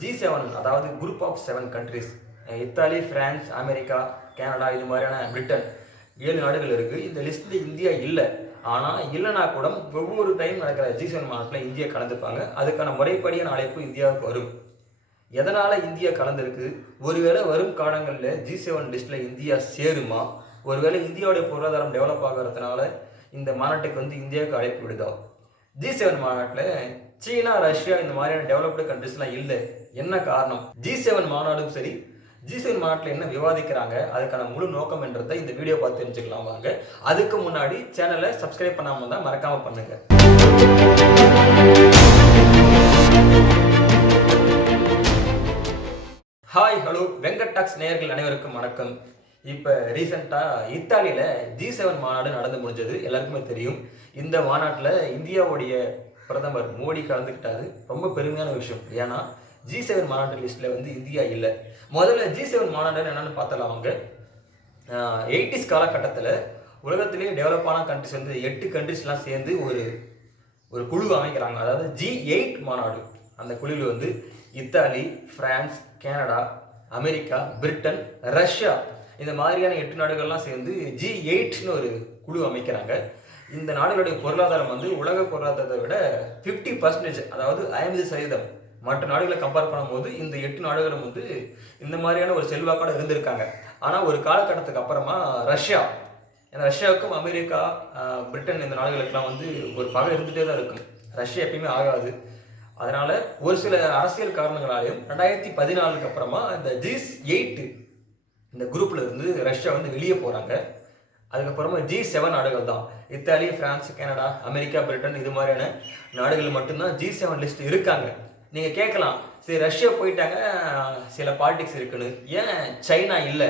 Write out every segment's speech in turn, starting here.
G7 அதாவது group of 7 countries Italy, France, America, Canada இது மாதிரியான பிரிட்டன் 7 நாடுகள் இருக்குது. இந்த லிஸ்ட்டில் இந்தியா இல்லை. ஆனால் இல்லைனா கூட ஒவ்வொரு டைம் நடக்கிற G7 மாநாட்டில் இந்தியா கலந்துப்பாங்க. அதுக்கான முறைப்படியான அழைப்பு இந்தியாவுக்கு வரும். எதனால் இந்தியா கலந்துருக்கு, ஒருவேளை வரும் காலங்களில் G7 லிஸ்ட்டில் இந்தியா சேருமா, ஒருவேளை இந்தியாவுடைய பொருளாதாரம் டெவலப் ஆகிறதுனால இந்த மாநாட்டுக்கு இந்தியாவுக்கு அழைப்பு விடுதா? G7 மாநாட்டில் சீனா, ரஷ்யா இந்த மாதிரியான டெவலப்டு கண்ட்ரிஸ்லாம் இல்லை. என்ன காரணம்? G7 மாநாடும் சரி, G7 மாநாட்டில் என்ன விவாதிக்கிறாங்க, அதுக்கான முழு நோக்கம் என்றதை இந்த வீடியோ பார்த்து தெரிஞ்சுக்கலாம் வாங்க. அதுக்கு முன்னாடி சேனலை சப்ஸ்கிரைப் பண்ணாமல் தான் மறக்காமல் பண்ணுங்க. ஹாய், ஹலோ, வெங்கட் டாக்ஸ் நேயர்கள் அனைவருக்கும் வணக்கம். இப்போ ரீசெண்டாக இத்தாலியில் G7 மாநாடு நடந்து முடிஞ்சது, எல்லாருக்குமே தெரியும். இந்த மாநாட்டில் இந்தியாவுடைய பிரதமர் மோடி கலந்துக்கிட்டாரு. ரொம்ப பெருமையான விஷயம். ஏன்னா G7 மாநாட்டு லிஸ்ட்டில் இந்தியா இல்லை. முதல்ல G7 மாநாடு என்னென்னு பார்த்தலாம் வாங்க. 80s காலகட்டத்தில் உலகத்திலேயே டெவலப்பான கண்ட்ரிஸ் 8 கண்ட்ரிஸ்லாம் சேர்ந்து ஒரு குழு அமைக்கிறாங்க. அதாவது G8 மாநாடு. அந்த குழுவில் Italy, France, Canada, America, Britain, Russia இந்த மாதிரியான 8 நாடுகள்லாம் சேர்ந்து G8ன்னு ஒரு குழு அமைக்கிறாங்க. இந்த நாடுகளுடைய பொருளாதாரம் உலக பொருளாதாரத்தை விட 50%, அதாவது 50% மற்ற நாடுகளை கம்பேர் பண்ணும்போது இந்த 8 நாடுகளும் இந்த மாதிரியான ஒரு செல்வாக்கோடு இருந்திருக்காங்க. ஆனால் ஒரு காலகட்டத்துக்கு அப்புறமா ரஷ்யாவுக்கும் அமெரிக்கா, பிரிட்டன் இந்த நாடுகளுக்கெல்லாம் ஒரு பகை இருந்துகிட்டே தான் இருக்கும். ரஷ்யா எப்பயுமே ஆகாது. அதனால் ஒரு சில அரசியல் காரணங்களாலையும் 2014 அப்புறமா இந்த G8 இந்த குரூப்பில் ரஷ்யா வெளியே போகிறாங்க. அதுக்கப்புறமா G7 நாடுகள் தான் Italy, France, Canada, America, Britain இது மாதிரியான நாடுகள் மட்டும்தான் G7 லிஸ்ட் இருக்காங்க. நீங்கள் கேட்கலாம், சரி ரஷ்யா போயிட்டாங்க, சில பாலிடிக்ஸ் இருக்குன்னு, ஏன் சைனா இல்லை?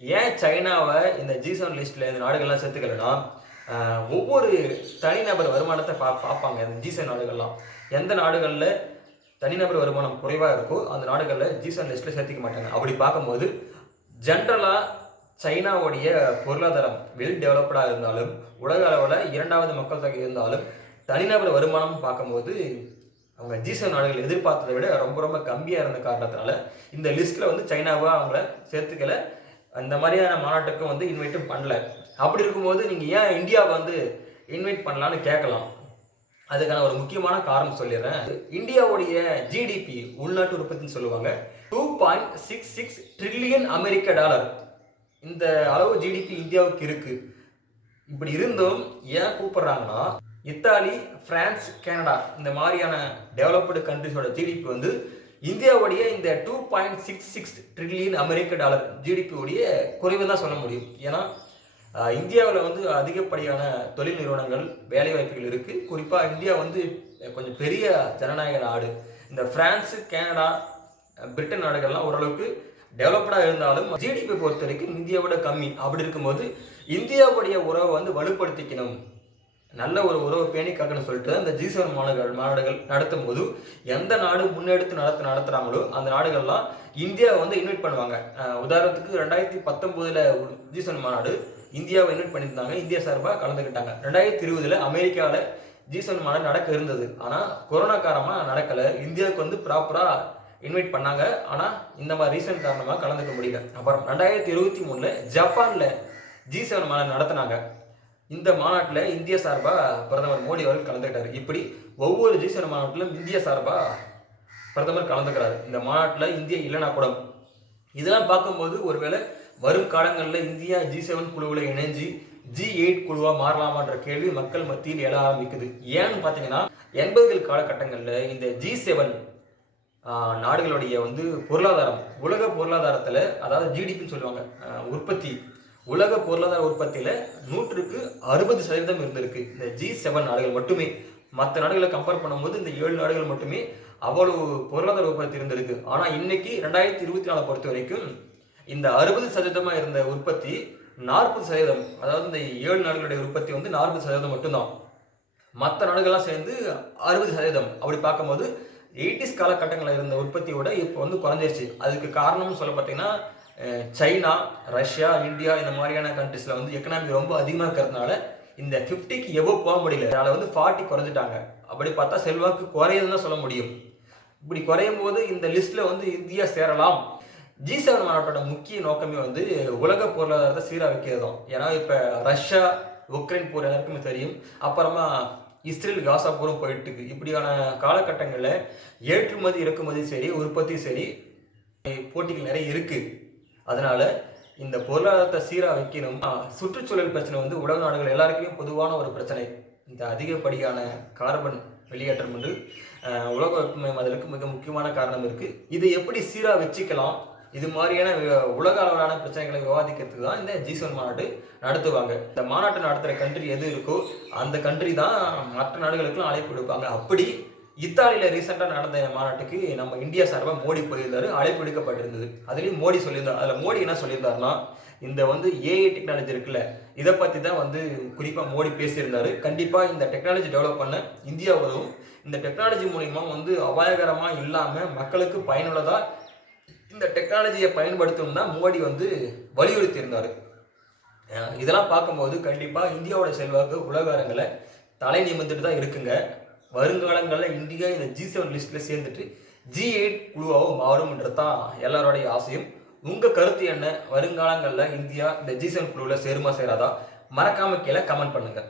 ஏன் சைனாவை இந்த G7 லிஸ்ட்டில் இந்த நாடுகள்லாம் சேர்த்துக்கலன்னா, ஒவ்வொரு தனிநபர் வருமானத்தை பார்ப்பாங்க இந்த G7 நாடுகள்லாம். எந்த நாடுகளில் தனிநபர் வருமானம் குறைவாக இருக்கோ அந்த நாடுகளில் G7 லிஸ்ட்டில் சேர்த்துக்க மாட்டாங்க. அப்படி பார்க்கும்போது ஜென்ரலாக சைனாவுடைய பொருளாதாரம் வெல் டெவலப்டாக இருந்தாலும், உலக அளவில் 2வது மக்கள் தொகை இருந்தாலும், தனிநபர் வருமானம் பார்க்கும்போது அவங்க G7 நாடுகள் எதிர்பார்த்ததை விட ரொம்ப ரொம்ப கம்மியாக இருந்த காரணத்தினால இந்த லிஸ்ட்டில் சைனாவை அவங்கள சேர்த்துக்கல. அந்த மாதிரியான மாநாட்டுக்கும் இன்வைட்டும் பண்ணல. அப்படி இருக்கும்போது நீங்கள் ஏன் இந்தியாவை இன்வைட் பண்ணலான்னு கேட்கலாம். அதுக்கான ஒரு முக்கியமான காரணம் சொல்லிடுறேன். இந்தியாவுடைய ஜிடிபி, உள்நாட்டு உற்பத்தின்னு சொல்லுவாங்க, 2.66 ட்ரில்லியன் அமெரிக்க டாலர். இந்த அளவு ஜிடிபி இந்தியாவுக்கு இருக்கு. இப்படி இருந்தும் ஏன் கூப்பிடுறாங்கன்னா, இத்தாலி, பிரான்ஸ், கனடா இந்த மாதிரியான டெவலப்டு கண்ட்ரிஸோட ஜிடிபி இந்தியாவுடைய இந்த 2.66 ட்ரில்லியன் அமெரிக்க டாலர் ஜிடிபியுடைய குறைவு தான் சொல்ல முடியும். ஏன்னா இந்தியாவில் அதிகப்படியான தொழில் நிறுவனங்கள், வேலைவாய்ப்புகள் இருக்குது. குறிப்பாக இந்தியா கொஞ்சம் பெரிய ஜனநாயக நாடு. இந்த பிரான்ஸு, கனடா, பிரிட்டன் நாடுகள்லாம் ஓரளவுக்கு டெவலப்டாக இருந்தாலும் ஜிடிபி பொறுத்த வரைக்கும் இந்தியாவோட கம்மி. அப்படி இருக்கும்போது இந்தியாவுடைய உறவை வலுப்படுத்திக்கணும், நல்ல ஒரு உறவு பேணி காக்கணும்னு சொல்லிட்டு இந்த G7 மாநாடுகள் நடத்தும் போது எந்த நாடு முன்னெடுத்து நடத்துகிறாங்களோ அந்த நாடுகள்லாம் இந்தியாவை இன்வைட் பண்ணுவாங்க. உதாரணத்துக்கு 2019 G7 மாநாடு இந்தியாவை இன்வைட் பண்ணியிருந்தாங்க. இந்தியா சார்பாக கலந்துக்கிட்டாங்க. 2020 அமெரிக்காவில் G7 மாநாடு நடக்க இருந்தது. ஆனால் கொரோனா காரணமாக நடக்கலை. இந்தியாவுக்கு ப்ராப்பராக இன்வைட் பண்ணாங்க. ஆனால் இந்த மாதிரி ரீசன் காரணமாக கலந்துக்க முடியல. அப்புறம் 2023 ஜப்பானில் G7 மாநாடு நடத்தினாங்க. இந்த மாநாட்டில் இந்திய சார்பாக பிரதமர் மோடி அவர்கள் கலந்துக்கிட்டார். இப்படி ஒவ்வொரு G7 மாநாட்டிலும் இந்திய சார்பாக பிரதமர் கலந்துக்கிறார். இந்த மாநாட்டில் இந்தியா இல்லைனா கூட இதெல்லாம் பார்க்கும்போது ஒருவேளை வரும் காலங்களில் இந்தியா G7 குழுவில் இணைஞ்சு G8 குழுவாக மாறலாமான்ற கேள்வி மக்கள் மத்தியில் எழ ஆரம்பிக்குது. ஏன்னு பார்த்தீங்கன்னா 80கள் காலகட்டங்களில் இந்த G7 நாடுகளுடைய பொருளாதாரம், உலக பொருளாதாரத்தில், அதாவது ஜிடிபின்னு சொல்லுவாங்க, உற்பத்தி, உலக பொருளாதார உற்பத்தியில் 100க்கு 60% இருந்திருக்கு இந்த G7 நாடுகள் மட்டுமே. மற்ற நாடுகளை கம்பேர் பண்ணும்போது இந்த 7 நாடுகள் மட்டுமே அவ்வளவு பொருளாதார உற்பத்தி இருந்திருக்கு. ஆனால் இன்னைக்கு 2024 பொறுத்த வரைக்கும் இந்த 60% இருந்த உற்பத்தி 40%, அதாவது இந்த 7 நாடுகளுடைய உற்பத்தி 40% மட்டும்தான். மற்ற நாடுகள்லாம் சேர்ந்து 60%. அப்படி பார்க்கும்போது 80s காலகட்டங்களில் இருந்த உற்பத்தியோட இப்போ குறைஞ்சிருச்சு. அதுக்கு காரணம்னு சொல்ல பார்த்தீங்கன்னா சைனா, ரஷ்யா, இந்தியா இந்த மாதிரியான கண்ட்ரிஸில் எக்கனாமி ரொம்ப அதிகமாக இருக்கிறதுனால இந்த 50க்கு எவ்வளோ போக முடியல. அதில் 40 குறைஞ்சிட்டாங்க. அப்படி பார்த்தா செல்வாக்கு குறையுதுன்னு தான் சொல்ல முடியும். இப்படி குறையும் போது இந்த லிஸ்ட்ல வந்து இந்தியா சேரலாம். G7 மாநாட்டோட முக்கிய நோக்கமே வந்து உலக பொருளாதாரத்தை சீரா வைக்கிறது தான். ஏன்னா இப்ப ரஷ்யா உக்ரைன் போர் எல்லாருக்குமே தெரியும். அப்புறமா இஸ்ரேல் காசா போரும் போயிட்டு இருக்கு. இப்படியான காலகட்டங்களில் ஏற்றுமதி இறக்குமதி சரி, உற்பத்தி சரி, போட்டிகள் நிறைய இருக்கு. அதனால இந்த பொருளாதாரத்தை சீரா வைக்கணும். சுற்றுச்சூழல் பிரச்சனை வந்து உலக நாடுகள் எல்லாருக்குமே பொதுவான ஒரு பிரச்சனை. இந்த அதிகப்படியான கார்பன் வெளியேற்றம் வந்து உலக வெப்பமயமாதலுக்கு மிக முக்கியமான காரணம் இருக்கு. இதை எப்படி சீரா வச்சுக்கலாம், இது மாதிரியான உலக அளவிலான பிரச்சனைகளை விவாதிக்கிறதுக்கு தான் இந்த G7 மாநாட்டு நடத்துவாங்க. இந்த மாநாட்டை நடத்துகிற கண்ட்ரி எது இருக்கோ அந்த கண்ட்ரி தான் மற்ற நாடுகளுக்கெல்லாம் அழைப்பு விடுப்பாங்க. அப்படி இத்தாலியில் ரீசெண்டாக நடந்த மாநாட்டுக்கு நம்ம இந்தியா சார்பாக மோடி போயிருந்தாரு, அழைப்பு விடுக்கப்பட்டிருந்தது. அதுலேயும் மோடி சொல்லியிருந்தார். அதில் மோடி என்ன சொல்லியிருந்தாருன்னா, இந்த வந்து ஏஐ டெக்னாலஜி இருக்குல்ல, இதை பற்றி தான் வந்து குறிப்பாக மோடி பேசியிருந்தாரு. கண்டிப்பாக இந்த டெக்னாலஜி டெவலப் பண்ண இந்தியா உதவும். இந்த டெக்னாலஜி மூலிமா வந்து அபாயகரமாக இல்லாமல் மக்களுக்கு பயனுள்ளதாக இந்த டெக்னாலஜியை பயன்படுத்தணும் தான் மோடி வந்து வலியுறுத்தியிருந்தார். இதெல்லாம் பார்க்கும்போது கண்டிப்பாக இந்தியாவோட செல்வாக்கு உலக அரங்கில் தலை நிமிர்ந்துட்டு தான் இருக்குங்க. வருங்காலங்களில் இந்தியா இந்த G7 லிஸ்ட்டில் சேர்ந்துட்டு G8 குழுவாகவும் மாறும்ன்றது தான் எல்லாரோடைய ஆசையும். உங்கள் கருத்து என்ன? வருங்காலங்களில் இந்தியா இந்த G7 குழுவில் சேருமா சேராதா? மறக்காம கீழே கமெண்ட் பண்ணுங்கள்.